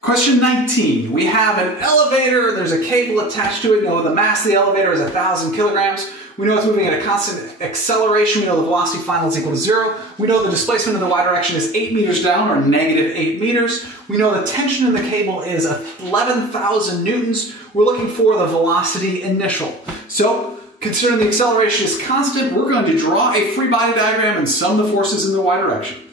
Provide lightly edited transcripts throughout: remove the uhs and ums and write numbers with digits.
Question 19. We have an elevator. There's a cable attached to it. We know the mass of the elevator is 1,000 kilograms. We know it's moving at a constant acceleration. We know the velocity final is equal to 0. We know the displacement in the y direction is 8 meters down, or negative 8 meters. We know the tension in the cable is 11,000 newtons. We're looking for the velocity initial. So, considering the acceleration is constant, we're going to draw a free body diagram and sum the forces in the y direction.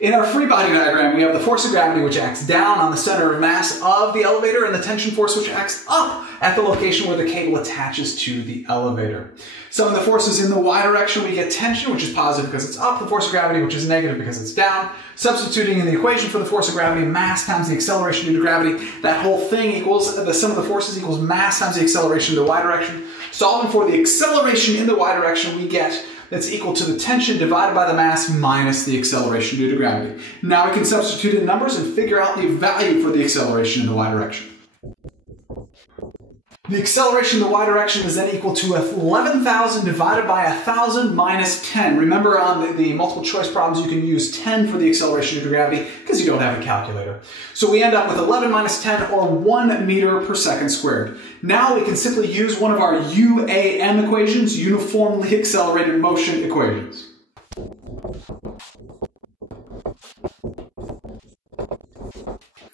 In our free body diagram, we have the force of gravity which acts down on the center of mass of the elevator and the tension force which acts up at the location where the cable attaches to the elevator. Summing the forces in the y direction, we get tension, which is positive because it's up, the force of gravity, which is negative because it's down. Substituting in the equation for the force of gravity, mass times the acceleration due to gravity, that whole thing equals, the sum of the forces equals mass times the acceleration in the y direction. Solving for the acceleration in the y direction, we get that's equal to the tension divided by the mass minus the acceleration due to gravity. Now we can substitute in numbers and figure out the value for the acceleration in the y direction. The acceleration in the y direction is then equal to 11,000 divided by 1,000 minus 10. Remember on the multiple choice problems you can use 10 for the acceleration due to gravity because you don't have a calculator. So we end up with 11 minus 10 or 1 meter per second squared. Now we can simply use one of our UAM equations, uniformly accelerated motion equations.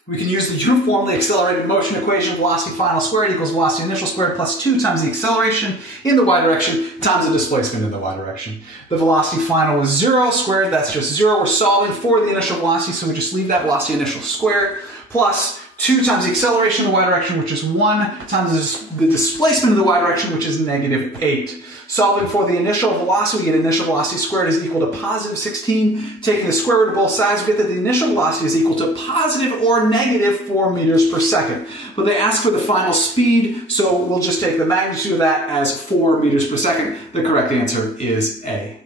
We can use the uniformly accelerated motion equation, velocity final squared equals velocity initial squared plus 2 times the acceleration in the y direction times the displacement in the y direction. The velocity final is 0 squared, that's just 0. We're solving for the initial velocity, so we just leave that velocity initial squared, plus 2 times the acceleration in the y direction, which is 1, times the displacement in the y direction, which is negative 8. Solving for the initial velocity, we get initial velocity squared is equal to positive 16. Taking the square root of both sides, we get that the initial velocity is equal to positive or negative 4 meters per second. But they ask for the final speed, so we'll just take the magnitude of that as 4 meters per second. The correct answer is A.